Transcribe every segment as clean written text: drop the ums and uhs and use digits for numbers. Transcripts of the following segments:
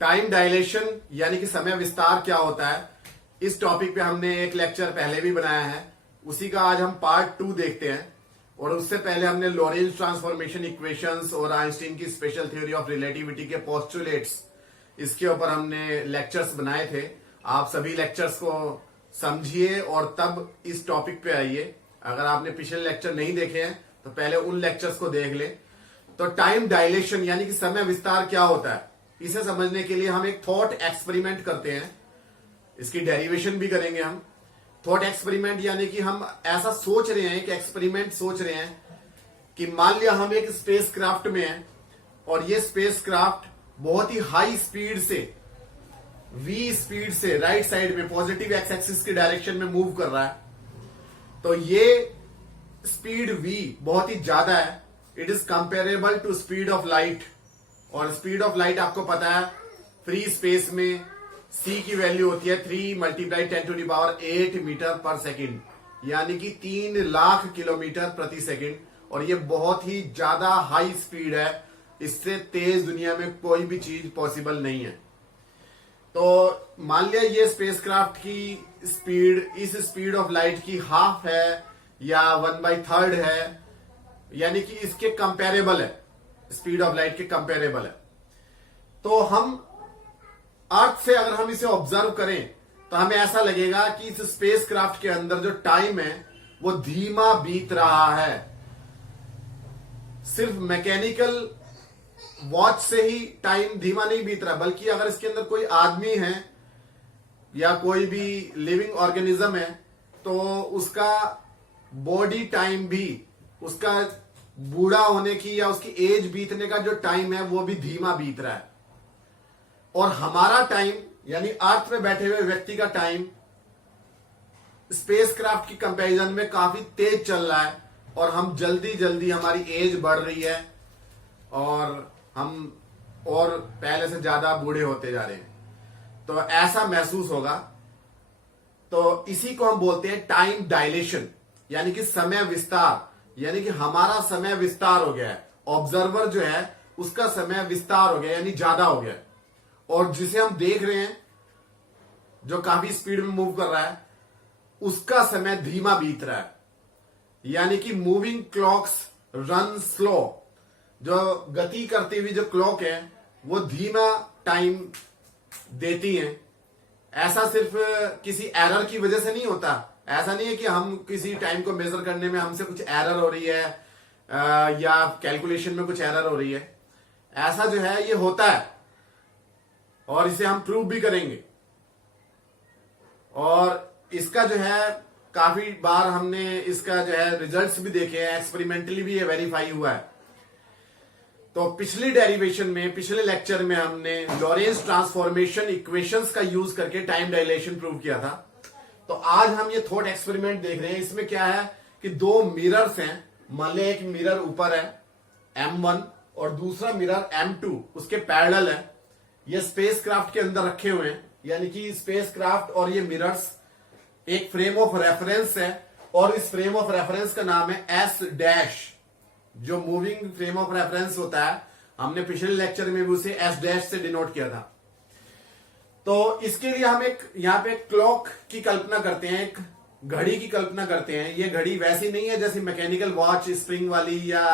Time dilation यानी कि समय विस्तार क्या होता है, इस टॉपिक पे हमने एक लेक्चर पहले भी बनाया है। उसी का आज हम पार्ट 2 देखते हैं। और उससे पहले हमने लॉरेंज ट्रांसफॉर्मेशन इक्वेशंस और आइंस्टीन की स्पेशल थ्योरी ऑफ रिलेटिविटी के पोस्टुलेट्स, इसके ऊपर हमने लेक्चर्स बनाए थे। आप सभी लेक्चर्स को समझिए और तब इस टॉपिक पे आइए। अगर आपने पिछले लेक्चर नहीं देखे हैं तो पहले उन लेक्चर्स को देख ले। तो टाइम डायलेशन यानी कि समय विस्तार क्या होता है, इसे समझने के लिए हम एक थॉट एक्सपेरिमेंट करते हैं। इसकी डेरिवेशन भी करेंगे हम। थॉट एक्सपेरिमेंट यानी कि हम ऐसा सोच रहे हैं, एक एक्सपेरिमेंट सोच रहे हैं कि मान लिया हम एक स्पेस क्राफ्ट में हैं और ये स्पेस क्राफ्ट बहुत ही हाई स्पीड से, v स्पीड से राइट साइड में पॉजिटिव एक्स एक्सिस की डायरेक्शन में मूव कर रहा है। तो ये स्पीड v बहुत ही ज्यादा है। It is comparable to speed of light. और स्पीड ऑफ लाइट आपको पता है, फ्री स्पेस में c की वैल्यू होती है 3 × 10⁸ मीटर पर सेकेंड, यानी कि 3 लाख किलोमीटर प्रति सेकेंड। और ये बहुत ही ज्यादा हाई स्पीड है। इससे तेज दुनिया में कोई भी चीज पॉसिबल नहीं है। तो मान लिया ये स्पेसक्राफ्ट की स्पीड इस स्पीड ऑफ लाइट की हाफ है या 1/3 है, यानी कि इसके कंपेरेबल है, स्पीड ऑफ लाइट के कंपेरेबल है। तो हम अर्थ से अगर हम इसे ऑब्जर्व करें तो हमें ऐसा लगेगा कि इस स्पेसक्राफ्ट के अंदर जो टाइम है वो धीमा बीत रहा है। सिर्फ मैकेनिकल वॉच से ही टाइम धीमा नहीं बीत रहा, बल्कि अगर इसके अंदर कोई आदमी है या कोई भी लिविंग ऑर्गेनिज्म है तो उसका बॉडी टाइम भी, उसका बूढ़ा होने की या उसकी एज बीतने का जो टाइम है वो भी धीमा बीत रहा है। और हमारा टाइम यानी अर्थ में बैठे हुए व्यक्ति का टाइम स्पेसक्राफ्ट की कंपैरिजन में काफी तेज चल रहा है। और हम जल्दी जल्दी, हमारी एज बढ़ रही है और हम और पहले से ज्यादा बूढ़े होते जा रहे हैं। तो ऐसा महसूस होगा। तो इसी को हम बोलते हैं टाइम डायलेशन, यानी कि समय विस्तार। यानी कि हमारा समय विस्तार हो गया है, ऑब्जर्वर जो है उसका समय विस्तार हो गया, यानी ज्यादा हो गया है। और जिसे हम देख रहे हैं जो काफी स्पीड में मूव कर रहा है, उसका समय धीमा बीत रहा है। यानी कि मूविंग क्लॉक्स रन स्लो। जो गति करती हुई जो क्लॉक है वो धीमा टाइम देती है। ऐसा सिर्फ किसी एरर की वजह से नहीं होता। ऐसा नहीं है कि हम किसी टाइम को मेजर करने में हमसे कुछ एरर हो रही है या कैलकुलेशन में कुछ एरर हो रही है। ऐसा जो है ये होता है और इसे हम प्रूव भी करेंगे। और इसका जो है काफी बार हमने इसका जो है रिजल्ट्स भी देखे हैं, एक्सपेरिमेंटली भी ये वेरीफाई हुआ है। तो पिछली डेरिवेशन में, पिछले लेक्चर में हमने लॉरेंज ट्रांसफॉर्मेशन इक्वेशंस का यूज करके टाइम डायलेशन प्रूव किया था। तो आज हम ये थॉट एक्सपेरिमेंट देख रहे हैं। इसमें क्या है कि दो मिरर्स हैं। मान लिया एक मिरर ऊपर है M1 और दूसरा मिरर M2 उसके पैरेलल है। ये स्पेसक्राफ्ट के अंदर रखे हुए हैं, यानी कि स्पेसक्राफ्ट और ये मिरर्स एक फ्रेम ऑफ रेफरेंस है। और इस फ्रेम ऑफ रेफरेंस का नाम है S', जो मूविंग फ्रेम ऑफ रेफरेंस होता है। हमने पिछले लेक्चर में भी उसे S' से डिनोट किया था। तो इसके लिए हम एक यहां पे क्लॉक की कल्पना करते हैं, एक घड़ी की कल्पना करते हैं। ये घड़ी वैसी नहीं है जैसे मैकेनिकल वॉच स्प्रिंग वाली या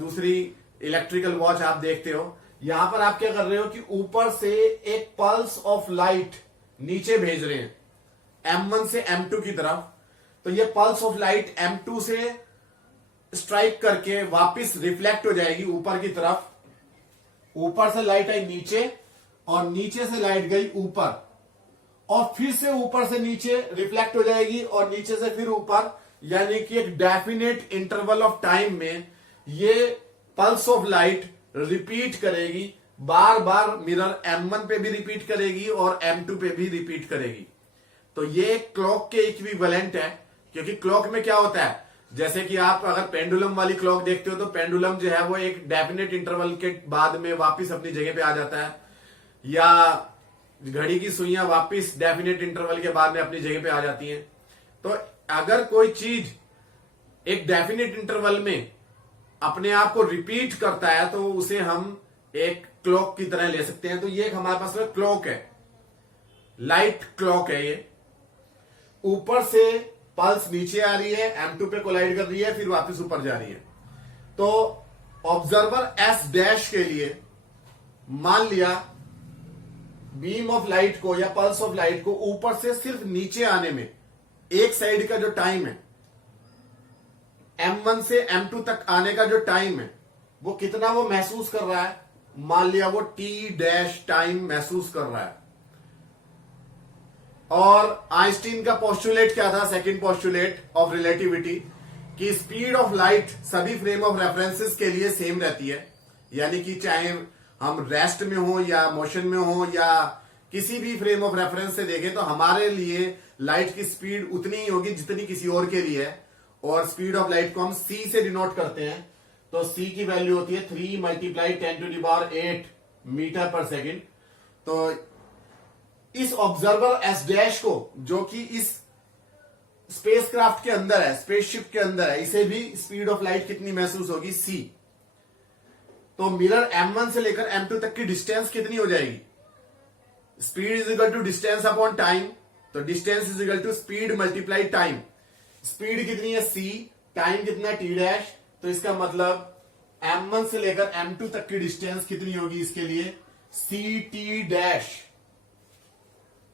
दूसरी इलेक्ट्रिकल वॉच आप देखते हो। यहां पर आप क्या कर रहे हो कि ऊपर से एक पल्स ऑफ लाइट नीचे भेज रहे हैं M1 से M2 की तरफ। तो ये पल्स ऑफ लाइट M2 से स्ट्राइक करके वापस रिफ्लेक्ट हो जाएगी ऊपर की तरफ। ऊपर से लाइट आई नीचे और नीचे से लाइट गई ऊपर और फिर से ऊपर से नीचे रिफ्लेक्ट हो जाएगी और नीचे से फिर ऊपर। यानी कि एक डेफिनेट इंटरवल ऑफ टाइम में ये पल्स ऑफ लाइट रिपीट करेगी। बार बार मिरर M1 पे भी रिपीट करेगी और M2 पे भी रिपीट करेगी। तो ये क्लॉक के इक्विवेलेंट है। क्योंकि क्लॉक में क्या होता है, जैसे कि आप अगर पेंडुलम वाली क्लॉक देखते हो तो पेंडुलम जो है वो एक डेफिनेट इंटरवल के बाद में वापस अपनी जगह पे आ जाता है, या घड़ी की सुइयां वापस डेफिनेट इंटरवल के बाद में अपनी जगह पे आ जाती हैं। तो अगर कोई चीज एक डेफिनेट इंटरवल में अपने आप को रिपीट करता है तो उसे हम एक क्लॉक की तरह ले सकते हैं। तो ये एक हमारे पास में क्लॉक है, लाइट क्लॉक है ये। ऊपर से पल्स नीचे आ रही है, M2 पे कोलाइड कर रही है, फिर वापस ऊपर जा रही है। तो ऑब्जर्वर S डैश के लिए मान लिया बीम ऑफ लाइट को या पल्स ऑफ लाइट को ऊपर से सिर्फ नीचे आने में एक साइड का जो टाइम है, M1 से M2 तक आने का जो टाइम है, वो कितना वो महसूस कर रहा है। मान लिया वो T डैश टाइम महसूस कर रहा है। और आइंस्टीन का पोस्टुलेट क्या था, सेकंड पोस्टुलेट ऑफ रिलेटिविटी, कि स्पीड ऑफ लाइट सभी फ्रेम ऑफ रेफरेंसेस के लिए सेम रहती है। यानी कि चाहे हम रेस्ट में हो या मोशन में हो या किसी भी फ्रेम ऑफ रेफरेंस से देखें, तो हमारे लिए लाइट की स्पीड उतनी ही होगी जितनी किसी और के लिए है। और स्पीड ऑफ लाइट को हम c से डिनोट करते हैं। तो c की वैल्यू होती है 3 × 10⁸ मीटर पर सेकेंड। तो इस ऑब्जर्वर S डैश को, जो कि इस स्पेसक्राफ्ट के अंदर है, स्पेसशिप के अंदर है, इसे भी स्पीड ऑफ लाइट कितनी महसूस होगी, c। तो मिरर M1 से लेकर M2 तक की डिस्टेंस कितनी हो जाएगी, speed is equal to distance upon time. तो distance is equal to speed multiply time. Speed कितनी है c, टाइम कितना है t डैश। तो इसका मतलब M1 से लेकर M2 तक की डिस्टेंस कितनी होगी इसके लिए, ct dash.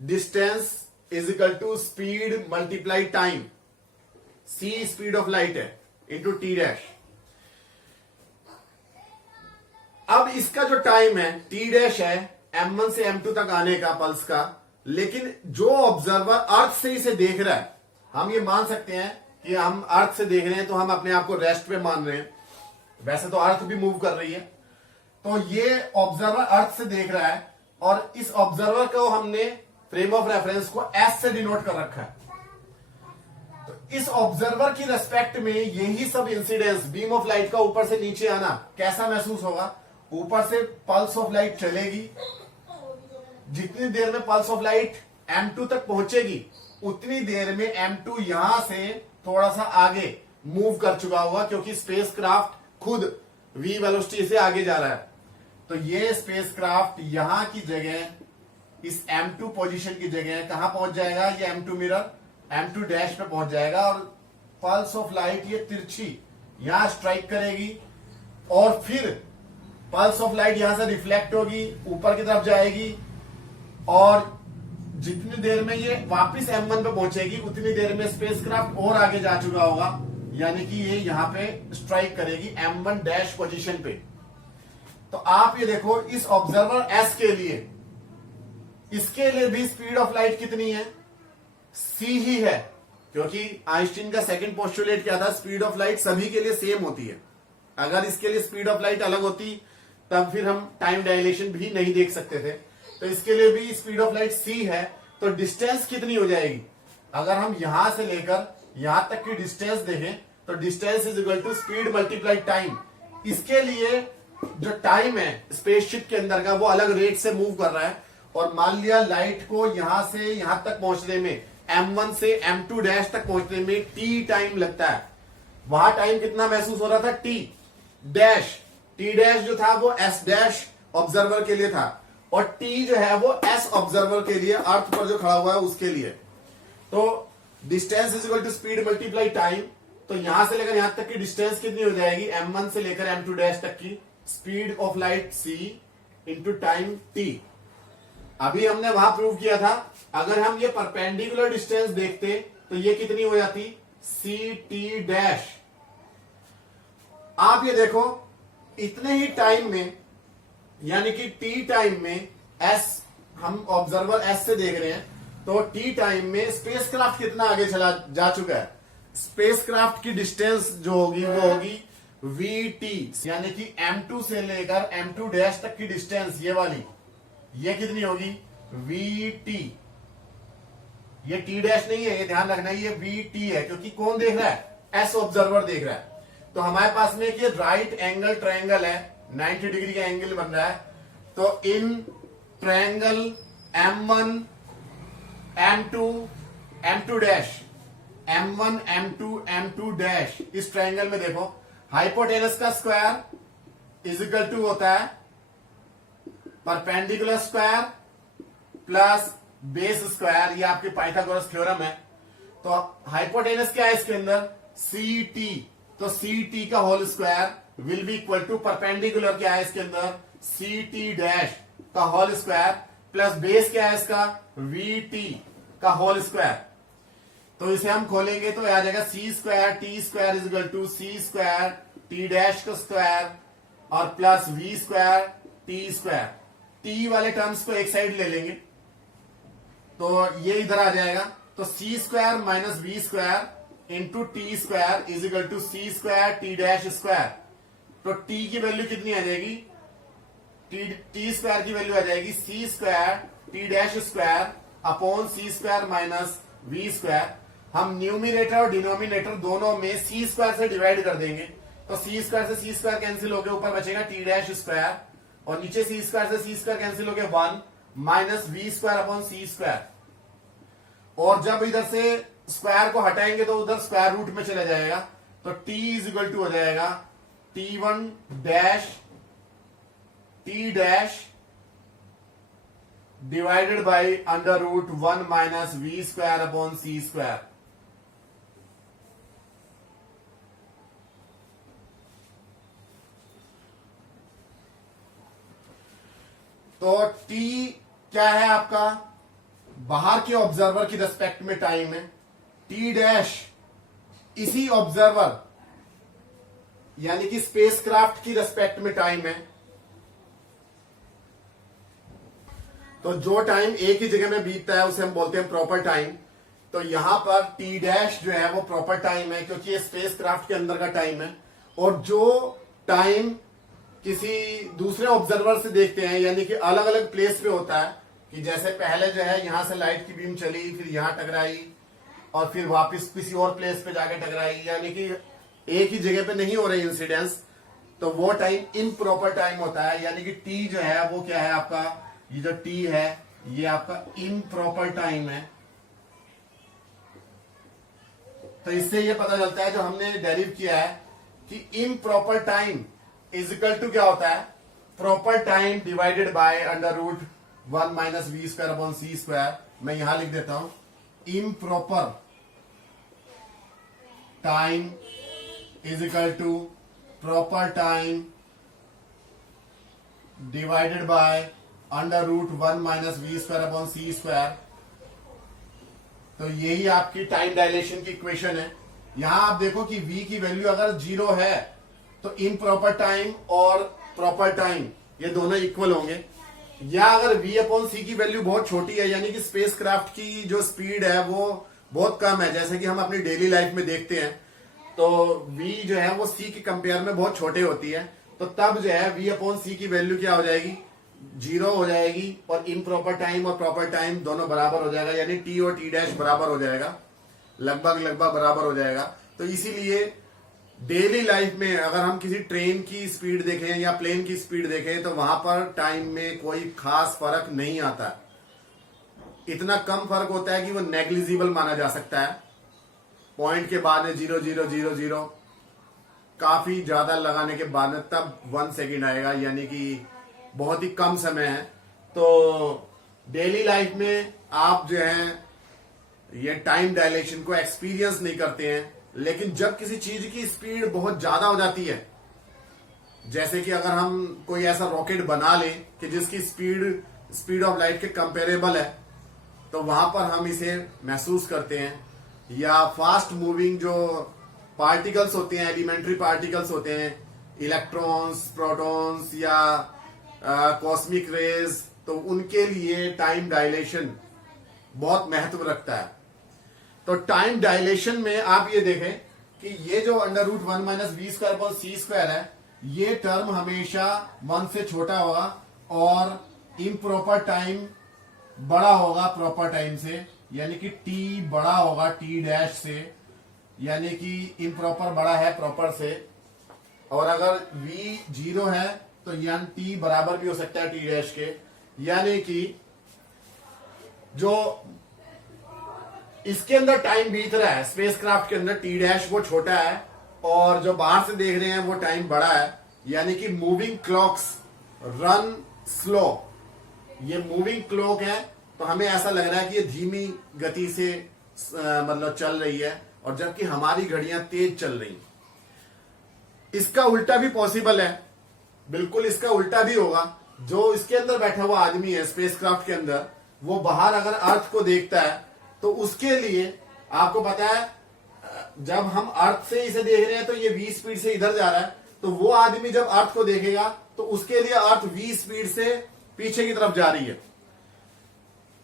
Distance is equal to speed multiply time. c speed of light है इंटू t डैश। अब इसका जो टाइम है t डैश है M1 से M2 तक आने का पल्स का, लेकिन जो ऑब्जर्वर अर्थ से इसे देख रहा है, हम ये मान सकते हैं कि हम अर्थ से देख रहे हैं तो हम अपने आप को रेस्ट पे मान रहे हैं। वैसे तो अर्थ भी मूव कर रही है। तो ये ऑब्जर्वर अर्थ से देख रहा है और इस ऑब्जर्वर को हमने फ्रेम ऑफ रेफरेंस को S से डिनोट कर रखा है। तो इस ऑब्जर्वर की रेस्पेक्ट में यही सब इंसिडेंस, बीम ऑफ लाइट का ऊपर से नीचे आना कैसा महसूस होगा। ऊपर से पल्स ऑफ लाइट चलेगी, जितनी देर में पल्स ऑफ लाइट M2 तक पहुंचेगी उतनी देर में M2 यहां से थोड़ा सा आगे मूव कर चुका होगा, क्योंकि स्पेसक्राफ्ट खुद v वेलोसिटी से आगे जा रहा है। तो ये स्पेसक्राफ्ट यहां की जगह, इस M2 पोजीशन की जगह कहां पहुंच जाएगा, ये M2 मिरर M2 डैश पे पहुंच जाएगा और पल्स ऑफ लाइट ये तिरछी यहां स्ट्राइक करेगी और फिर पल्स ऑफ लाइट यहां से रिफ्लेक्ट होगी, ऊपर की तरफ जाएगी और जितनी देर में ये वापस M1 पे पहुंचेगी उतनी देर में स्पेसक्राफ्ट और आगे जा चुका होगा। यानी कि ये यहां पे स्ट्राइक करेगी M1 डैश पोजीशन पे। तो आप ये देखो इस ऑब्जर्वर S के लिए, इसके लिए भी स्पीड ऑफ लाइट कितनी है, c ही है, क्योंकि आइंस्टीन का सेकंड पोस्टुलेट क्या था, स्पीड ऑफ लाइट सभी के लिए सेम होती है। अगर इसके लिए स्पीड ऑफ लाइट अलग होती तब फिर हम टाइम डायलेशन भी नहीं देख सकते थे। तो इसके लिए भी स्पीड ऑफ लाइट c है। तो डिस्टेंस कितनी हो जाएगी, अगर हम यहां से लेकर यहां तक की डिस्टेंस देखें तो distance is equal to speed multiply time. इसके लिए जो टाइम है स्पेसशिप के अंदर का वो अलग रेट से मूव कर रहा है। और मान लिया लाइट को यहां से यहां तक पहुंचने में, M1 से M2 डैश तक पहुंचने में t टाइम लगता है। वहां टाइम कितना महसूस हो रहा था, t डैश। t डैश जो था वो S डैश ऑब्जर्वर के लिए था और t जो है वो S ऑब्जर्वर के लिए, अर्थ पर जो खड़ा हुआ है उसके लिए। तो distance is equal to speed multiply time. तो यहां से लेकर यहां तक की डिस्टेंस कितनी हो जाएगी, M1 से लेकर M2 डैश तक की speed of light c into time t। अभी हमने वहां प्रूव किया था, अगर हम ये परपेंडिकुलर डिस्टेंस देखते तो ये कितनी हो जाती, ct डैश। आप ये देखो इतने ही टाइम में, यानी कि t टाइम में s, हम ऑब्जर्वर s से देख रहे हैं, तो t टाइम में स्पेसक्राफ्ट कितना आगे चला जा चुका है। स्पेसक्राफ्ट की डिस्टेंस जो होगी वो होगी vt, यानी कि M2 से लेकर M2 डैश तक की डिस्टेंस ये वाली, ये कितनी होगी, vt। ये t डैश नहीं है, ये ध्यान रखना है, ये vt है, क्योंकि कौन देख रहा है, s ऑब्जर्वर देख रहा है। तो हमारे पास में एक ये राइट एंगल ट्रायंगल है, 90 डिग्री का एंगल बन रहा है। तो in triangle M1 M2 M2 dash, M1 M2 M2 dash, इस ट्रायंगल में देखो हाइपोटेनस का स्क्वायर इज इक्वल टू होता है perpendicular square plus base square, ये आपकी पाइथागोरस थ्योरम है। तो हाइपोटेनस क्या है इसके अंदर, सी टी, तो सी टी का whole square will be equal to perpendicular क्या है इसके अंदर, सी टी डैश का होल स्क्वायर प्लस बेस क्या है इसका, वी टी का होल स्क्वायर। तो इसे हम खोलेंगे तो आ जाएगा c square t square is equal to c square t dash का स्क्वायर और plus v square t square. T वाले टर्म्स को एक साइड ले लेंगे तो ये इधर आ जाएगा, तो c square minus v square into t square is equal to c square t dash square. तो टी की वैल्यू कितनी आ जाएगी, टी स्क्वायर की वैल्यू आ जाएगी c square t dash square upon c square minus v square. हम numerator और डिनोमिनेटर दोनों में सी स्क्वायर से डिवाइड कर देंगे, तो सी स्क्वायर से सी स्क्वायर कैंसिल हो गया, ऊपर बचेगा टी डैश स्क्वायर और नीचे सी स्क्वायर से सी स्क्वायर कैंसिल हो गया 1 minus v square upon c square. और जब इधर से स्क्वायर को हटाएंगे तो उधर स्क्वायर रूट में चला जाएगा, तो t इज इक्वल टू हो जाएगा t1 dash t dash divided by under root 1 minus v square upon c square. तो t क्या है आपका, बाहर के ऑब्जर्वर की रेस्पेक्ट में टाइम है, टी डैश इसी ऑब्जर्वर यानी कि स्पेसक्राफ्ट की रेस्पेक्ट में टाइम है। तो जो टाइम एक ही जगह में बीतता है उसे हम बोलते हैं प्रॉपर टाइम। तो यहां पर टी डैश जो है वो प्रॉपर टाइम है क्योंकि ये स्पेसक्राफ्ट के अंदर का टाइम है। और जो टाइम किसी दूसरे ऑब्जर्वर से देखते हैं यानी कि अलग अलग प्लेस पे होता है, कि जैसे पहले जो है यहां से लाइट की बीम चली फिर यहां टकराई और फिर वापस किसी और प्लेस पे जाके टकराई, यानी कि एक ही जगह पे नहीं हो रही इंसिडेंस, तो वो टाइम इम्प्रॉपर टाइम होता है। यानी कि टी जो है वो क्या है आपका, ये जो टी है ये आपका इम्प्रॉपर टाइम है। तो इससे ये पता चलता है जो हमने डेरिव किया है कि improper time is equal to क्या होता है, proper time divided by under root 1 minus v square upon c square. मैं यहां लिख देता हूं, improper time is equal to proper time divided by under root 1 minus v square upon c square. तो यही आपकी टाइम डायलेशन की equation है। यहां आप देखो कि v की वैल्यू अगर 0 है तो इम्प्रॉपर टाइम और प्रॉपर टाइम ये दोनों इक्वल होंगे, या अगर v अपॉन सी की वैल्यू बहुत छोटी है यानी कि स्पेसक्राफ्ट की जो स्पीड है वो बहुत कम है, जैसे कि हम अपनी डेली लाइफ में देखते हैं, तो v जो है वो c के कंपेयर में बहुत छोटे होती है, तो तब जो है v अपॉन सी की वैल्यू क्या हो जाएगी, 0 हो जाएगी और इम्प्रॉपर टाइम और प्रॉपर टाइम दोनों बराबर हो जाएगा, यानी t और t डैश बराबर हो जाएगा, लगभग बराबर हो जाएगा। तो इसीलिए डेली लाइफ में अगर हम किसी ट्रेन की स्पीड देखें या प्लेन की स्पीड देखें तो वहां पर टाइम में कोई खास फर्क नहीं आता, इतना कम फर्क होता है कि वो नेग्लिजिबल माना जा सकता है। पॉइंट के बाद में 0.0000 काफी ज्यादा लगाने के बाद में तब 1 सेकेंड आएगा, यानी कि बहुत ही कम समय है। तो डेली लाइफ में आप जो है ये टाइम डायलेशन को एक्सपीरियंस नहीं करते हैं, लेकिन जब किसी चीज की स्पीड बहुत ज्यादा हो जाती है, जैसे कि अगर हम कोई ऐसा रॉकेट बना लें कि जिसकी स्पीड ऑफ लाइट के कंपेरेबल है, तो वहां पर हम इसे महसूस करते हैं। या फास्ट मूविंग जो पार्टिकल्स होते हैं, एलिमेंट्री पार्टिकल्स होते हैं, इलेक्ट्रॉन्स, प्रोटॉन्स या कॉस्मिक रेज, तो उनके लिए टाइम डायलेशन बहुत महत्व रखता है। तो टाइम डायलेशन में आप ये देखें कि ये जो under root 1 minus v square upon c square है, ये टर्म हमेशा 1 से छोटा होगा और इम्प्रॉपर टाइम बड़ा होगा प्रॉपर टाइम से, यानी कि t बड़ा होगा t डैश से, यानी कि इम्प्रॉपर बड़ा है प्रॉपर से। और अगर v 0 है तो यानी t बराबर भी हो सकता है t डैश के, यानी कि जो इसके अंदर टाइम बीत रहा है स्पेसक्राफ्ट के अंदर टी डैश वो छोटा है और जो बाहर से देख रहे हैं वो टाइम बड़ा है, यानी कि मूविंग क्लॉक्स रन स्लो ये मूविंग क्लॉक है, तो हमें ऐसा लग रहा है कि ये धीमी गति से मतलब चल रही है, और जबकि हमारी घड़ियां तेज चल रही। इसका उल्टा भी पॉसिबल है, बिल्कुल इसका उल्टा भी होगा। जो इसके अंदर बैठा हुआ आदमी है स्पेसक्राफ्ट के अंदर, वो बाहर अगर अर्थ को देखता है तो उसके लिए आपको पता है, जब हम अर्थ से इसे देख रहे हैं तो ये v स्पीड से इधर जा रहा है, तो वो आदमी जब अर्थ को देखेगा तो उसके लिए अर्थ v स्पीड से पीछे की तरफ जा रही है,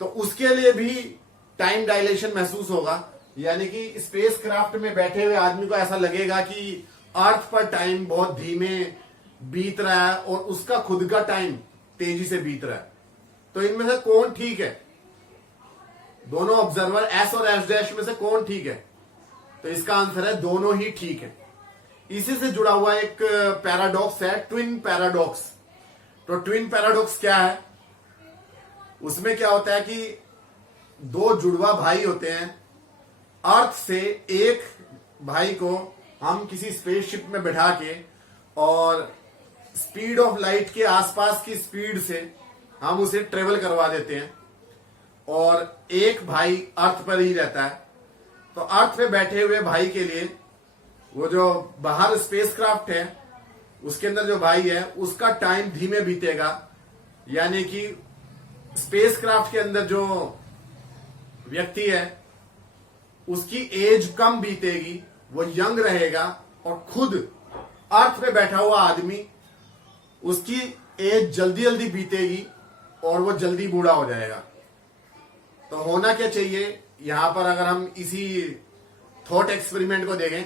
तो उसके लिए भी टाइम डायलेशन महसूस होगा। यानी कि स्पेसक्राफ्ट में बैठे हुए आदमी को ऐसा लगेगा कि अर्थ पर टाइम बहुत धीमे बीत रहा है और उसका खुद का टाइम तेजी से बीत रहा है। तो इनमें से कौन ठीक है? दोनों ऑब्जर्वर एस और एस डैश में से कौन ठीक है? तो इसका आंसर है दोनों ही ठीक है। इसी से जुड़ा हुआ एक पैराडॉक्स है, ट्विन पैराडॉक्स। तो ट्विन पैराडॉक्स क्या है? उसमें क्या होता है कि दो जुड़वा भाई होते हैं, अर्थ से एक भाई को हम किसी स्पेसशिप में बैठा के और स्पीड ऑफ लाइट के आसपास की स्पीड से हम उसे ट्रेवल करवा देते हैं, और एक भाई अर्थ पर ही रहता है। तो अर्थ पे बैठे हुए भाई के लिए वो जो बाहर स्पेसक्राफ्ट है उसके अंदर जो भाई है उसका टाइम धीमे बीतेगा, यानी कि स्पेसक्राफ्ट के अंदर जो व्यक्ति है उसकी एज कम बीतेगी, वो यंग रहेगा, और खुद अर्थ पे बैठा हुआ आदमी उसकी एज जल्दी जल्दी बीतेगी और वो जल्दी बूढ़ा हो जाएगा। तो होना क्या चाहिए यहां पर? अगर हम इसी थॉट एक्सपेरिमेंट को देखें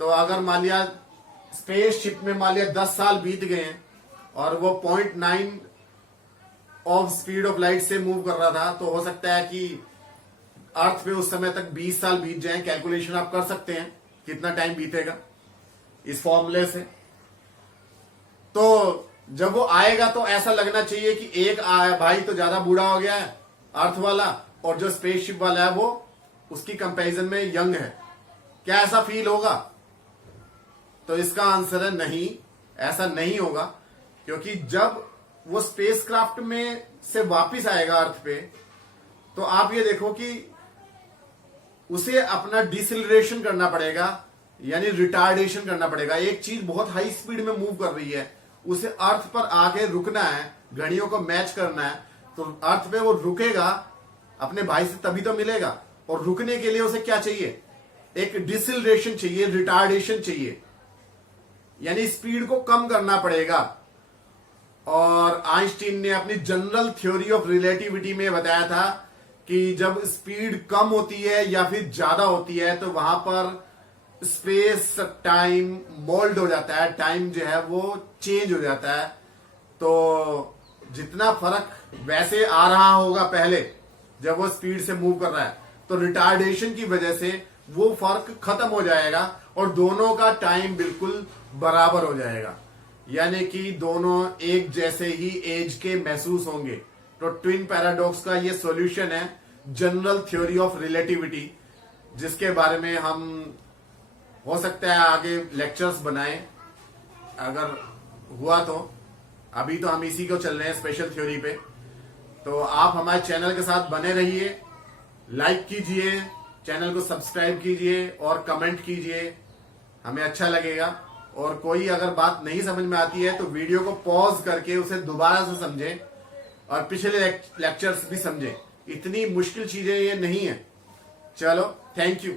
तो अगर मान लिया स्पेसशिप में मान लिया 10 साल बीत गए हैं और वो 0.9 ऑफ स्पीड ऑफ लाइट से मूव कर रहा था, तो हो सकता है कि अर्थ पे उस समय तक 20 साल बीत जाएं। कैलकुलेशन आप कर सकते हैं कितना टाइम बीतेगा इस फॉर्मूले से। तो जब वो आएगा तो ऐसा लगना चाहिए कि एक भाई तो ज्यादा बूढ़ा हो गया है अर्थ वाला, और जो स्पेसशिप वाला है वो उसकी कंपैरिजन में यंग है। क्या ऐसा फील होगा? तो इसका आंसर है नहीं, ऐसा नहीं होगा, क्योंकि जब वो स्पेसक्राफ्ट में से वापस आएगा अर्थ पे, तो आप ये देखो कि उसे अपना डिसिलरेशन करना पड़ेगा, यानी रिटार्डेशन करना पड़ेगा। एक चीज बहुत हाई स्पीड में मूव कर रही है, उसे अर्थ पर आके रुकना है, घड़ियों को मैच करना है, तो अर्थ पे वो रुकेगा अपने भाई से तभी तो मिलेगा। और रुकने के लिए उसे क्या चाहिए? एक डिसिलरेशन चाहिए, रिटार्डेशन चाहिए, यानी स्पीड को कम करना पड़ेगा। और आइंस्टीन ने अपनी जनरल थ्योरी ऑफ रिलेटिविटी में बताया था कि जब स्पीड कम होती है या फिर ज्यादा होती है तो वहां पर स्पेस टाइम मोल्ड हो जाता है, टाइम जो है वो चेंज हो जाता है। तो जितना फर्क वैसे आ रहा होगा पहले जब वो स्पीड से मूव कर रहा है, तो रिटार्डेशन की वजह से वो फर्क खत्म हो जाएगा और दोनों का टाइम बिल्कुल बराबर हो जाएगा, यानी कि दोनों एक जैसे ही एज के महसूस होंगे। तो ट्विन पैराडॉक्स का ये सॉल्यूशन है जनरल थ्योरी ऑफ रिलेटिविटी, जिसके बारे में हम हो सकता है आगे लेक्चर्स बनाएं अगर हुआ तो। अभी तो हम इसी को चल रहे हैं स्पेशल थ्योरी पे। तो आप हमारे चैनल के साथ बने रहिए, लाइक कीजिए, चैनल को सब्सक्राइब कीजिए और कमेंट कीजिए, हमें अच्छा लगेगा। और कोई अगर बात नहीं समझ में आती है तो वीडियो को पॉज करके उसे दोबारा से समझें और पिछले लेक्चर्स भी समझें। इतनी मुश्किल चीजें ये नहीं है। चलो, थैंक यू।